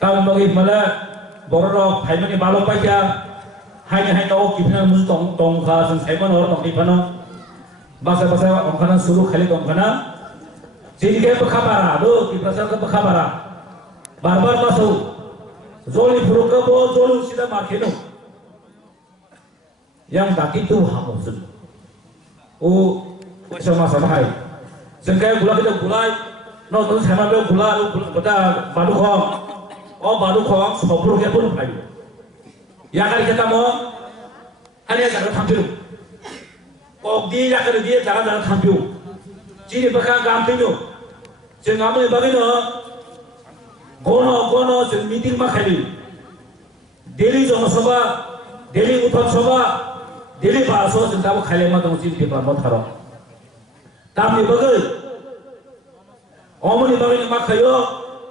Tahun bagi malah borok hai mani balok paja hai no kipna mus tong kha sang sai man or tong dipana basa ongkana suru khali ongkana jinke bekhabara do kipasa ke bekhabara barbar masuk zoli furuka bo zolu sida makeno yang tak itu hamusun sama-sama hai sengkai gula kita gulai no terus sama be gula beda badu khong badu khong sobru ke pun pai ya kali kita mau hanya jangan tampil dia ya kali dia jangan tampil jadi bakal gampang tu jangan ambil bagaimana gono jangan meeting makhali Delhi jom soba Delhi utap soba Delhi bahasa jangan khali matang sih di pelamat haram tapi bagai omoni bagaimana makhayo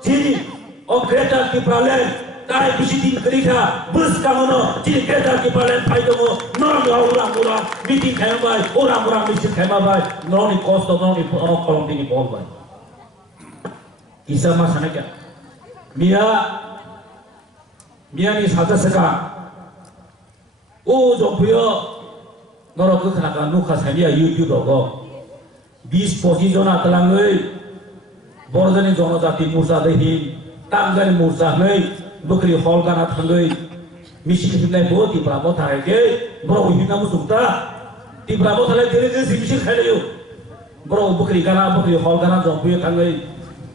jadi kereta di Praland tai bisitin kereta bus kamono jadi kereta di Praland pai domo orang meeting kaya bai orang meeting kaya bai noni kosto noni kolom tinggi pol bai kisah masana kya Mia ni saja seka jompuyo noro ke kenakan nuka saya YouTube logo 20-25 jona telangai borjani jono jati musa dehi tanggani musa nei bukri hol kana thangai misi kinai bo ti bravo thare ke bro hina musumta ti bravo thare dere dere misi khaleyo bro bukri kana bukri hol kana jompuyo thangai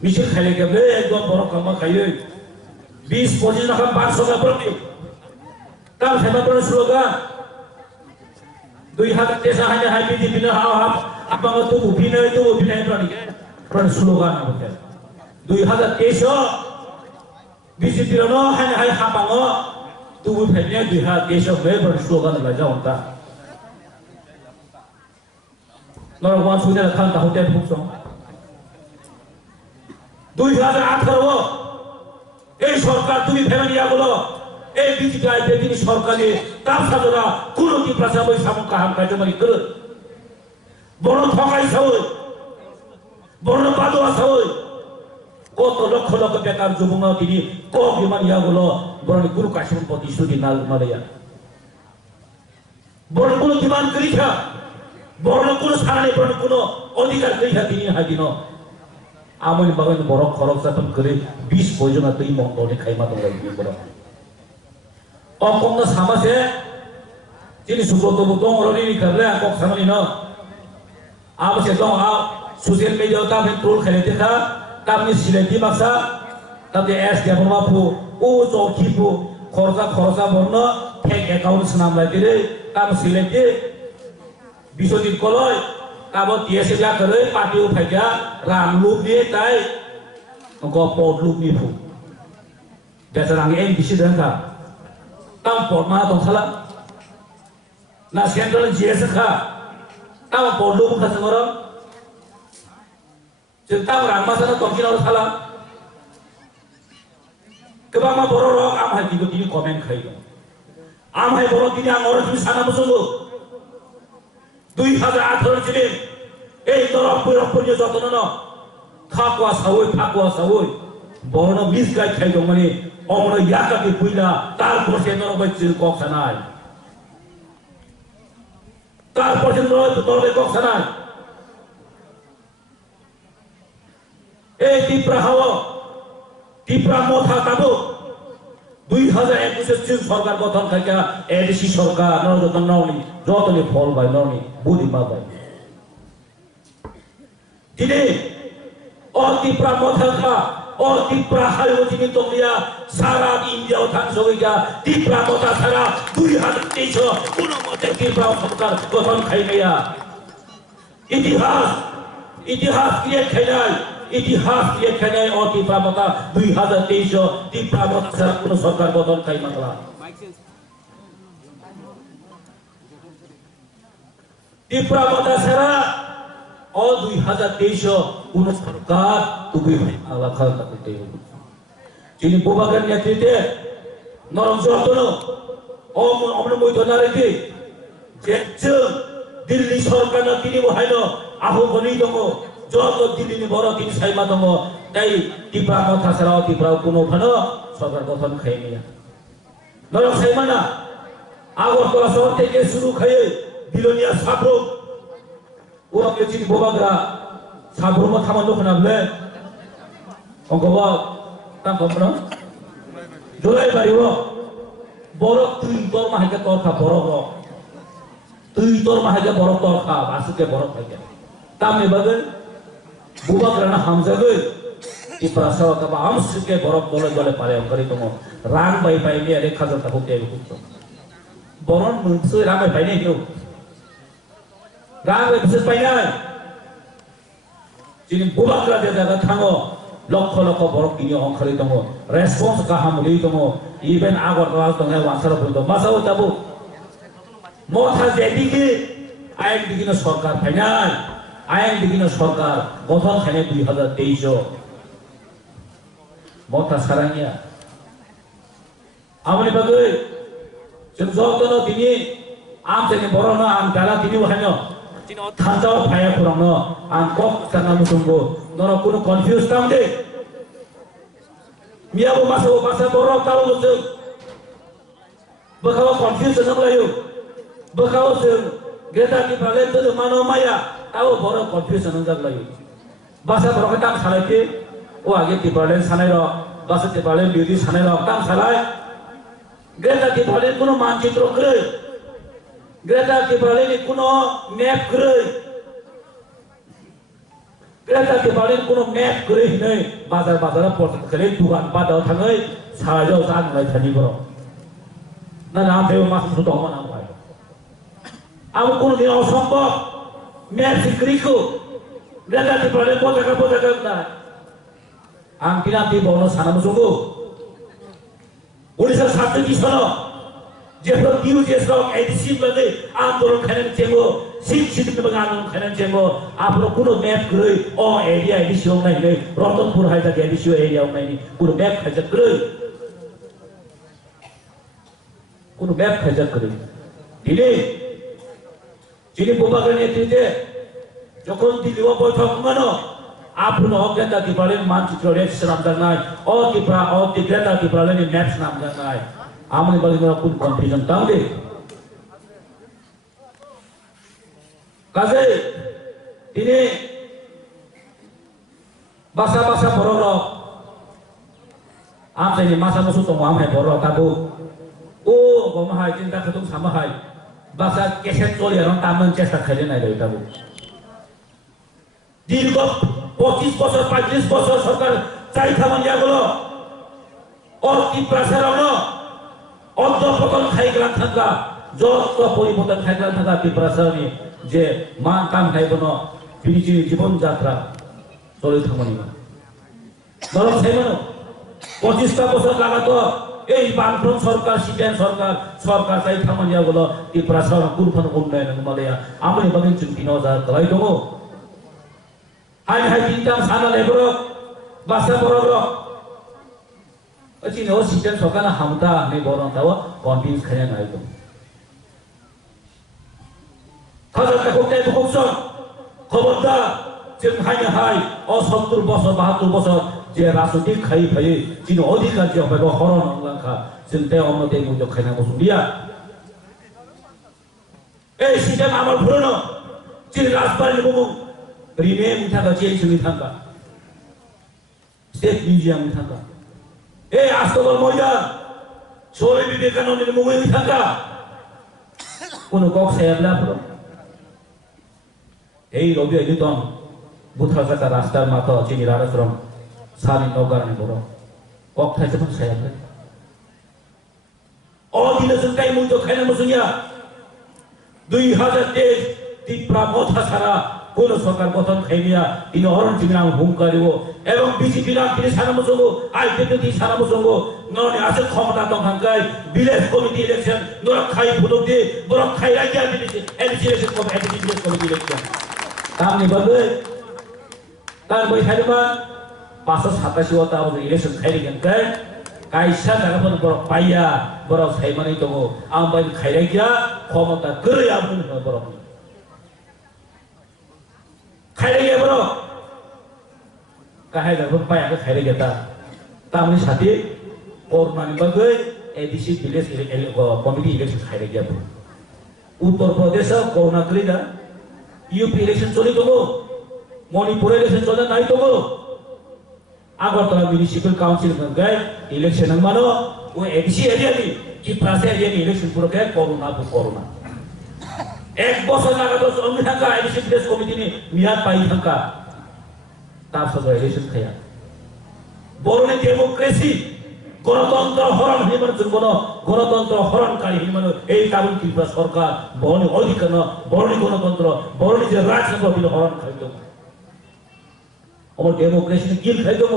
misi khale ke be ekdom boro kama khayo 20-25 nakam 500 ka berarti tam hema pro slogan 2003 hanya happy di bina apa tu bina itu berani pro slogan apa 2023 bisi tirano hanya hai hapango tu bina 2023 be pro slogan belajar unta nor wan sudah kan tahu dia fungsi 2018 এই সরকার তুমি ফেলে দিয়া বলো এই digital বেদিনী সরকারে তার সাজরা কোন কি প্রসাবই সামক কাহাম কাজমারি করে বড় ঠকাই সই বড় বাদোয়া সই কত লক্ষ লক্ষ বেকার যুবক তিনি ক বিমান ইয়া বলো বড় গুরু কাশিম প্রতিশ্রুতি নাল মারিয়া বড় কোন বিমান করিছা বড় কোন সারানি বড় কোন অধিকার করিছা তিনি হাদিন আমনি বাগান বড় খরচ সাপন করে 20 পয়জনা তুই মন্ডলে খাইমা তো লাগবে বড় অকন্ন সামাসে যিনি সুব্রত দং রনি করলে কক সামনি না আবসে দং সোশ্যাল মিডিয়া তামে ট্রোল খেলেতে খা তামনি সিলেটি মাসা তাতে এস দেবমা ফু জকিফু খরচা বর্ণ ফেক অ্যাকাউন্ট নাম লাইতে তাম Sylheti Biswajit Kalai Kamu tiada sejak kerja pati upaja ram lup dia tay, engkau pot lup ni pun. Biasa orang yang bisi dengar, tam pot mana tong salah. Nasihat orang jelas kah, tam pot lup kah seorang. Cerita orang masa tu tong kira orang salah. Kebama borong amai tiga tini komen kaya. Amai borong tini orang tu sana musuh. 2018 ছিলেন এই তরফ যতন থাকুয়া সাউই বর্ণ miss গাই খাইল মানে অমর ইয়াকাকে পুইলা তারপর সে নরবে কক্সানায় তারপর সে নরবে কক্সানায় এই তীব্রা হাওয়া তীব্রা মথা কাবো 2021 সরকার গঠন খাইকা এডিসি সরকার নরযতন নওনি যতনে ফল ভাই নওনি বুদ্ধিমা ভাই তিনি অতিপ্রা মথাকা অতিপ্রা হাইও তিনি তোমরা সারা ইন্ডিয়া থান সগিকা তীব্রা মথা সারা 2023 কোন মতে তীব্রা সরকার গঠন খাইমেয়া ইতিহাস ক্রিয়েট খাইলাই ইতিহাস দিয়ে খেলে অতিপ্রা মতা 2023 তীব্রা মতা ছাড়া কোন সরকার গঠন খাই মাতলা তীব্রা মতা ছাড়া 2023 কোন সরকার তুমি আল্লাহ খালতা করতে হবে যিনি বোবাগার নেতৃত্বে নরম যতন অমন মৈতনারিতে যে দিল্লি সরকার তিনি বহাইল আহ্বানী দङ যত দিল্লি বড় তিনি সাইমা দङ এই ত্রিপুরা কথা ছাড়াও ত্রিপুরাও কোনো ওখানে সরকার গঠন খাইনি নরক সাইমানা আগরতলা শহর থেকে শুরু খাইয়ে বিলোনিয়া সাবরুম ওরা কেচিন বোবাগরা সাবরুমও থামানো খানাবলে অঙ্কবা তাঙ্কমনো জোলাই বাড়িব বরফ তুই তোর মাহিকে তরখা বরফ তুই তোর মাহিকে বরফ তরখা বাসুকে বরফ খাইকে তামনি বাগে বোবাগরা হামজাগে ত্রিপুরা সরকার বা আমসুকে বরফ দলে দলে পারে অঙ্করি তোমার রাং বাই বাই নিয়ে রেখা জনতা হোক দেবে কুত্তো বরণ মুনসুই রাং বাই বাই নিয়ে কেউ রাং বাই বিশেষ পাই নাই যিনি বোবাগরা যে জায়গা থাঙো লক্ষ লক্ষ বরফ কিনে অঙ্করি তোমার রেসপন্স গাহাম লই তোমার ইভেন আগরতলা তোমার ওয়াসার পর্যন্ত বাসাও যাবো মথা যেদিকে আইন দিকে সরকার ফাইনাল আইন দিকে সরকার গঠন খানে 2023 মথা সারাঙ্গিয়া আমনি বাগে जों जतनो दिनि आम जेने बरनो आं दाला दिनि वहायनो दिनो थाजाव फाया खुरांनो आं कक साना मुसुंगो नरो कुनो कन्फ्यूज तामदे मियाबो मासाबो मासा बर ताबो जों बखाव कन्फ्यूज नंलायो बखाव जों गेदानि फाले तो मानो माया ताबो बर कन्फ्यूज नंजालायो बासा बरखै ताम सालायके ओ आगे तिपाले सानायरो बासा तिपाले बिदि सानायरो ताम सालाय Greta Tipaleen kuno mancitro krei, Greta Tipaleen kuno map krei, Greta Tipaleen kuno map krei nih, bazar porter krei tuhan pada thangai, sahaja usahan mulai jadi bro. Nah nanti masuk sudah mana apa? Aku kuno dia osombok, map si kriku, Greta Tipaleen potak dah. Angki nanti bonus sana musuhku. Orissa छात्र की सनो जेफ्रो Q जेस्रो ADC बगे आंदोलन खनन चेंगो शिक्षित में बगा आंदोलन खनन चेंगो आपरो कुनो मैप करे ओ एरिया एडीसी हो नहीं नहीं रतनपुर है तक एडीसी एरिया हो नहीं कुनो मैप खज करे कुनो मैप खज करे दिले जिनि बोबागने तिते যখন দিলিও বৈঠক মানো आपनो अज्ञाता की पालन मानचित्र रेक्स नाम करना है और तिग्रेता की पालन मैप्स नाम करना है आमने बड़ी मेरा कुछ कंफ्यूजन तांगे काजे इन्हें बासा बरोरो आम से ये मासा मुसु तो आम है बरोरो ताबो ओ गमाहाय चिंता खतुम समाहाय बासा कैसे चोरी रंग तामन चेष्टा खेले नहीं रही ताबो दीर्घ 25 বছর 35 বছর সরকার চাই থামানিয়া গেল অতি প্রেসারন অধ্যপতন খাই গেলাম থাকা যত পরিবর্তন খাই গেলাম থাকা অতি প্রেসারনি যে মান কাম খাইবন বিনিজি জীবন যাত্রা চলে থামানিয়া নরম সাইমানো 25টা বছর লাগাতো এই বামফ্রন্ট সরকার সিটেন সরকার চাই থামানিয়া গেল এই প্রেসারন কুরফান উন্নয়ন মালয়া আমনি বাগিন চিন্তি নজা Dalai দমো hai bintang sana lebro bahasa borobro aci no sistem sokana hamta ne borong tawa confuse khaya nai to khazar ka kokte bukson khoborda jeng hai o 70 বছর 72 বছর যে রাজনৈতিক খাই ভাই যিনি অধিকার যে হবে হরণ অঙ্গা চিন্তা অন্যতে মুজো খাইনা বসুলিয়া এই সিস্টেম আমার পুরনো যিনি রাজবাড়ি Mumu Rename thangka change ni thangka state museum ni thangka astobal moya Swami Vivekananda ni mungui ni thangka kuno kok sayabla puro robi editon buthra jaka rastar mata chini rarasram sani nogar ni boro kok thaise pun sayabla odile sunkai munjo khaina musunya 2023 Tripura motha sara কোন সরকার গঠন খাইনিয়া ইনি হরণ চিনাম হুম করিব এবং BJP না তিনি সারা মুসঙ্গো identity সারা মুসঙ্গো ননে আছে ক্ষমতা দংখানকাই ভিলেজ কমিটি ইলেকশন নরা খাই ফুটক দিয়ে বড় খাই রাজ্য এডিসি ইলেকশন কমিটি ইলেকশন তামনি বলবে তার বই খাইবা 587 ওটা ইলেকশন খাইরিগেন কাই কাইসা জায়গা বড় পাইয়া বড় সাইমানি দङ আম বাই খাইরাইয়া ক্ষমতা গরে আমন বড় kahai dah pun payah ke khairi kita. Tamni sati korban bagai ADC village committee election khairi kita. Uttar Pradesh corona kerja, UP election coli togo, Manipur election coli naik togo. Agartala municipal council kan gay election ang mano, वो ADC area ni, kita area ni election pura kaya corona tu corona. एक boss लगा तो अमित का addition press committee ने मियाद पाई का ताप सब addition खया borne democracy गणतंत्र हरण हिमन जुनबनो गणतंत्र हरणकारी हिमन এই কাবুল ত্রিপুরা সরকার বরনি অধিকার বরনি গণতন্ত্র বরনি যে রাজতন্ত্র বিল হরণ খাইতো আমার ডেমোক্রেসি ने কিল খাইতো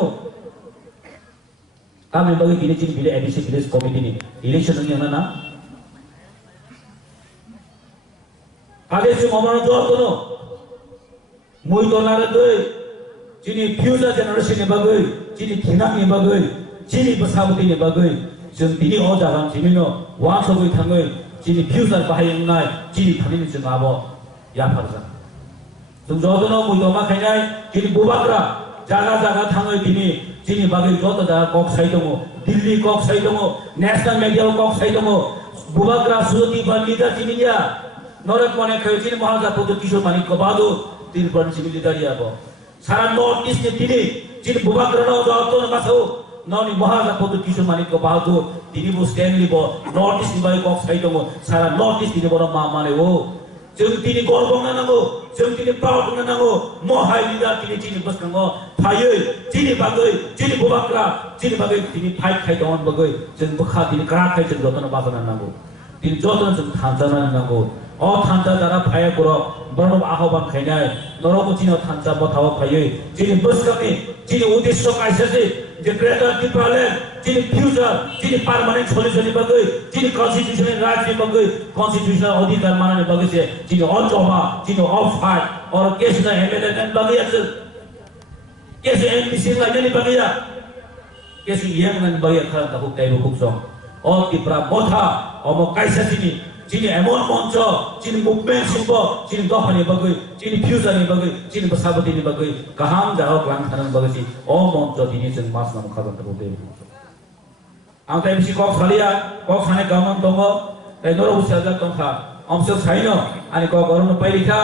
কামে বগে দিনে চিন বিলে এডিসি প্রেস কমিটি ने ইলেকশন নিয়া না आगे से ममाना जो तो नो मुई तो नारे दो चीनी फ्यूचर जनरेशन ने बागै चीनी खिनाक ने बागै चीनी बसाबती ने बागै जों बिनि अ जागान चिमिनो वां सबै थाङै चीनी फ्यूचर बाहायनाय चीनी थानिनि जों आबो याफारजा जों जदनो मुई तो मा खायनाय चीनी बुबाग्रा जागा जागा थाङै बिनि चीनी बागै जत दा कक साइ दङ दिल्ली कक साइ दङ नेशनल मिडिया कक साइ दङ बुबाग्रा सुति बनिदा चीनिया नरक मने खयचिन महाजापुर किशोर मानिक को बादो तीन बन सिमिली दरिया बो सारा नॉर्थ ईस्ट ने तिनी चिन बुबाग्रनो जतो न मासो ननि महाजापुर किशोर मानिक को बादो तिनी बो स्टैंडली बो नॉर्थ ईस्ट बाय को साइड दो सारा नॉर्थ ईस्ट तिनी बो मा माने वो जों तिनी गरबं नांगौ जों तिनी प्राउड नांगौ महाय लिडार तिनी चिनि बसनांगौ फायै चिनि बागै चिनि बुबाग्रा चिनि बागै तिनी फाइट खाय दन बागै जों बखा तिनी करा खाय जों जतो न बासना नांगौ तिनी जतो जों थांजाना नांगौ अ थांजा जाना फाया करो बरम आह्वान खायनाय नरको चिनो थांजा बथाव फायै चिनि बसकानि चिनि उद्देश्य कायसेसे जे ग्रेटर त्रिपुरालेण्ड चिनि फ्यूचर चिनि परमानेंट सल्युसन बगै चिनि कन्स्टिट्यूशन राज्य बगै कन्स्टिट्यूशन अधिकार मानने बगै से चिनि अजमा चिनि अफ फाइट और केस न एमएलए न बगै আছে केस एमपीसी लाइननि बगै केस यम न बगै खा त हुक ताइ हुक सम अ त्रिपुरा मथा अम कायसेसिनि चीनी एमोन मंचो चीनी मूवमेंट सिंबो चीनी दफानि बगै चीनी फ्यूचरनि बगै चीनी बसाबतीनि बगै गाहाम जाहो ग्लां थानन बगै सी अ मंचो दिनि जों मास नाम खाजन तको दे आं ताइ बिसि कक खालिया कक खाने गामन दङ ताइ नरो उसाजा दंखा अमसो साइनो आनि कक अरन पाइलिखा